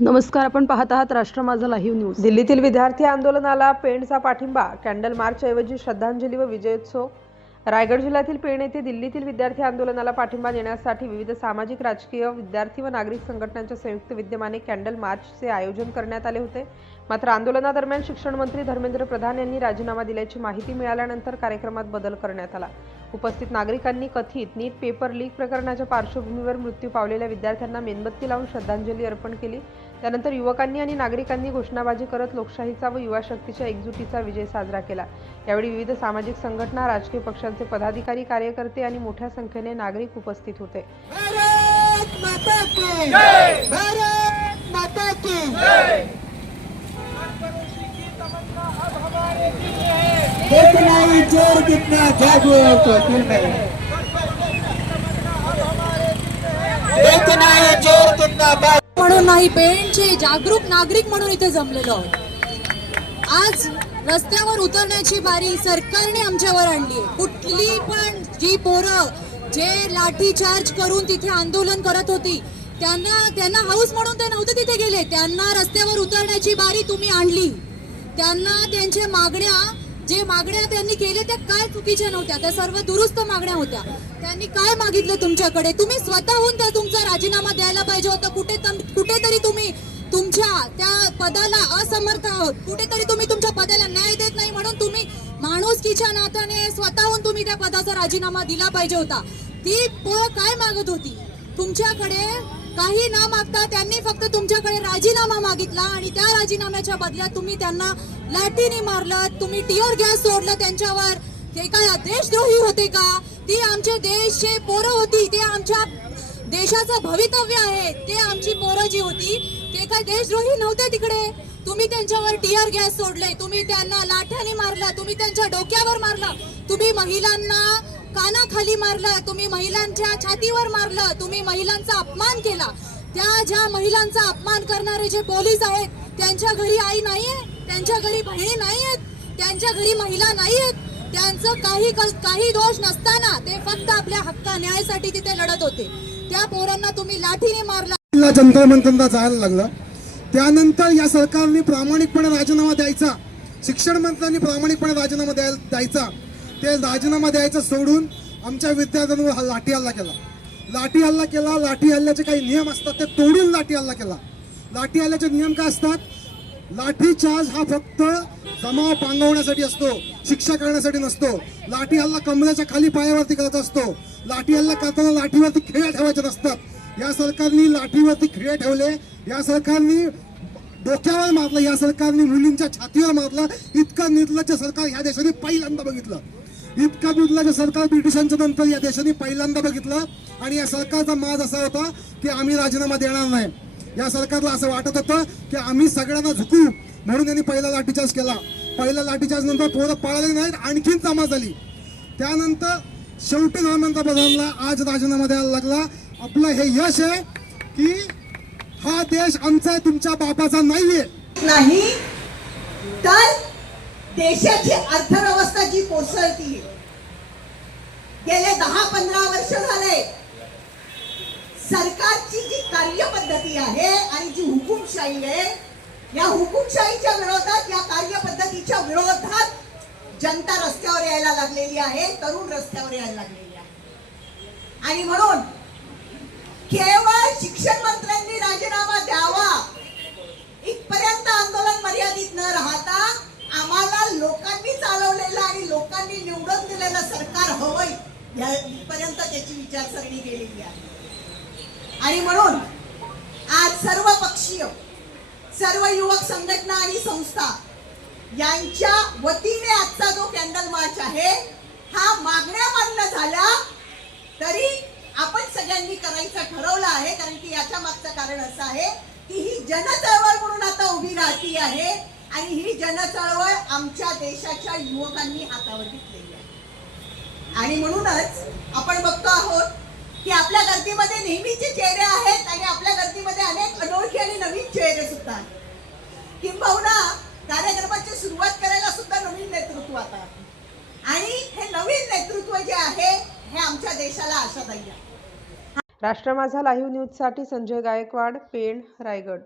नमस्कार, आपण पाहत आहात राष्ट्र माझा लाईव्ह न्यूज। दिल्लीतील विद्यार्थी आंदोलनाला पेणचा पाठिंबा, कॅन्डल मार्चऐवजी श्रद्धांजली व विजयोत्सव। रायगड जिल्ह्यातील पेण येथे दिल्लीतील विद्यार्थी आंदोलनाला पाठिंबा देण्यासाठी विविध सामाजिक, राजकीय, विद्यार्थी व नागरिक संघटनांच्या संयुक्त विद्यमाने कॅन्डल मार्चचे आयोजन करण्यात आले होते। मात्र आंदोलनादरम्यान शिक्षण मंत्री धर्मेंद्र प्रधान यांनी राजीनामा दिल्याची माहिती मिळाल्यानंतर कार्यक्रमात बदल करण्यात आला। उपस्थित नागरिकांनी कथित नीट पेपर लीक प्रकरणाच्या पार्श्वभूमीवर मृत्यू पावलेल्या विद्यार्थ्यांना मेणबत्ती लावून श्रद्धांजली अर्पण केली। त्यानंतर युवकांनी आणि नागरिकांनी घोषणाबाजी करत लोकशाहीचा व युवा शक्तीच्या एकजुटीचा विजय साजरा केला। यावेळी विविध सामाजिक संघटना, राजकीय पक्षांचे पदाधिकारी, कार्यकर्ते आणि मोठ्या संख्येने नागरिक उपस्थित होते। भारत माता की जय, भारत माता की जय। देखना ही जोर कितना जादू है तो दिल में, देखना ही जोर कितना म्हणून नाही, पेणचे जागरूक नागरिक म्हणून इथे जमलेलो आहोत। आज रस्त्यावर उतरण्याची बारी सरकारने आमच्यावर आणली आहे। कुठली पण जी पोरं जे लाठी चार्ज करून तिथे आंदोलन करत होती त्यांना हाऊस म्हणून ते नव्हते तिथे गेले। त्यांना रस्त्यावर उतरण्याची बारी तुम्ही आणली। त्यांना त्यांच्या मागण्या त्यांनी केल्या त्या काय चुकीच्या नव्हत्या, त्या सर्व दुरुस्त मागण्या होत्या। त्यांनी काय मागितलं तुमच्याकडे? तुम्ही स्वतःहून त्या तुमचा राजीनामा द्यायला पाहिजे होता। कुठेतरी तुम्ही तुमच्या त्या पदाला असमर्थ आहोत, कुठेतरी तुम्ही तुमच्या पदाला न्याय देत नाही, म्हणून तुम्ही माणुसकीच्या नात्याने स्वतःहून तुम्ही त्या पदाचा राजीनामा दिला पाहिजे होता। ती काय मागत होती? तुमच्याकडे काही न मागता त्यांनी फक्त तुमच्याकडे राजीनामा मागितला आणि त्या राजीनाम्याच्या बदल्यात तुम्ही त्यांना लाठीने मारलं, तुम्ही टिअर गॅस सोडलं त्यांच्यावर। ते काय देशद्रोही होते का? ती आमचे देशचे पोरं होती, ते आमच्या देशाचं भवितव्य आहे। ते आमची पोरं जी होती ते काय देशद्रोही नव्हते तिकडे? तुम्ही त्यांच्यावर टिअर गॅस सोडले, तुम्ही त्यांना लाठ्याने मारलं, तुम्ही त्यांच्या डोक्यावर मारलं, तुम्ही महिलांना कानाखाली मारलं, तुम्ही महिलांच्या छातीवर मारलं, तुम्ही महिलांचा अपमान केला। त्या ज्या महिलांचा अपमान करणारे जे पोलीस आहेत त्यांच्या घरी आई नाहीये, त्यांच्या घरी बहिणी नाहीयेत, त्यांच्या घरी महिला नाहीयेत। त्यांचं काही दोष नसताना ते फक्त आपल्या हक्का न्यायासाठी तिथे लढत होते। त्या पोरांना तुम्ही लाठीने मारला। जंतर मंतरला जायला लागलं, त्यानंतर या सरकारने प्रामाणिकपणे राजीनामा द्यायचा, शिक्षण मंत्र्यांनी प्रामाणिकपणे राजीनामा द्यायचा। ते राजीनामा द्यायचं सोडून आमच्या विद्यार्थ्यांवर लाठी हल्ला केला। लाठी हल्ल्याचे काही नियम असतात, ते तोडून लाठी हल्ला केला। लाठी हल्ल्याचे नियम काय असतात? लाठी चार्ज हा फक्त जमाव पांगवण्यासाठी असतो, शिक्षा करण्यासाठी नसतो। लाठी हल्ला कमरेच्या खाली पायावरती करायचा असतो। लाठी हल्ला करताना लाठीवरती खिळे ठेवायचे नसतात। या सरकारने लाठीवरती खिळे ठेवले, या सरकारने डोक्यावर मारलं, या सरकारने मुलींच्या छातीवर मारलं। इतकं निर्लज्ज सरकार या देशाने पहिल्यांदा बघितलं। इतकं निर्लज्ज सरकार ब्रिटिशांच्या नंतर या देशाने पहिल्यांदा बघितलं। आणि या सरकारचा माज असा होता की आम्ही राजीनामा देणार नाही। या सरकारला असं वाटत होतं की आम्ही सगळ्यांना झुकू, म्हणून यांनी पहिला लाठीचार्ज केला। पहिल्या लाठीचार्ज नंतर पोरं पळाले नाहीत, आणखीन जमा झाली। त्यानंतर शेवटी धर्मेंद्र प्रधानला आज राजीनामा द्यायला लागला। आपलं हे यश आहे की हा देश आमचा आहे, तुमच्या बापाचा नाहीये। नाही तर देशाची अर्थव्यवस्था जी कोसळती गेले 10-15 वर्ष झाले, सरकारची जी कार्यपद्धती आहे आणि जी हुकुमशाही आहे, या हुकुमशाहीच्या विरोधात, या कार्यपद्धतीच्या विरोधात जनता रस्त्यावर यायला लागलेली आहे, तरुण रस्त्यावर यायला लागलेली आहे। आणि म्हणून केवळ शिक्षण मंत्र्यांनी राजीनामा द्यावा इथपर्यंत आंदोलन मर्यादित न राहता आम्हाला लोकांनी चालवलेलं आणि लोकांनी निवडून दिलेलं सरकार हवंय, इथपर्यंत त्याची विचारसरणी गेलेली आहे। आणि म्हणून आज सर्व पक्षीय, सर्व युवक संघटना आणि संस्था यांच्या वतीने आजचा जो कॅन्डल मार्च आहे, हा मागण्या मान्य झाल्या तरी आपण सगळ्यांनी करायचं ठरवलं आहे। कारण की याच्या मागचं कारण असं आहे की ही जनचळवळ म्हणून आता उभी राहती आहे आणि ही जनचळवळ आमच्या देशाच्या युवकांनी हातावर घेतलेली आहे। आणि म्हणूनच आपण बघतो आहोत की आपल्या गर्दीमध्ये नेहमीचे चेहरे आहेत आणि आपल्या गर्दीमध्ये अनेक अनोळखी आणि नवीन चेहरे सुद्धा आहेत। किंबहुना कार्यक्रमाची सुरुवात करायला सुद्धा नवीन नेतृत्व आता, आणि हे नवीन नेतृत्व जे आहे हे आमच्या देशाला आशादायी आहे। राष्ट्र माझा लाईव्ह न्यूजसाठी संजय गायकवाड, पेण, रायगड।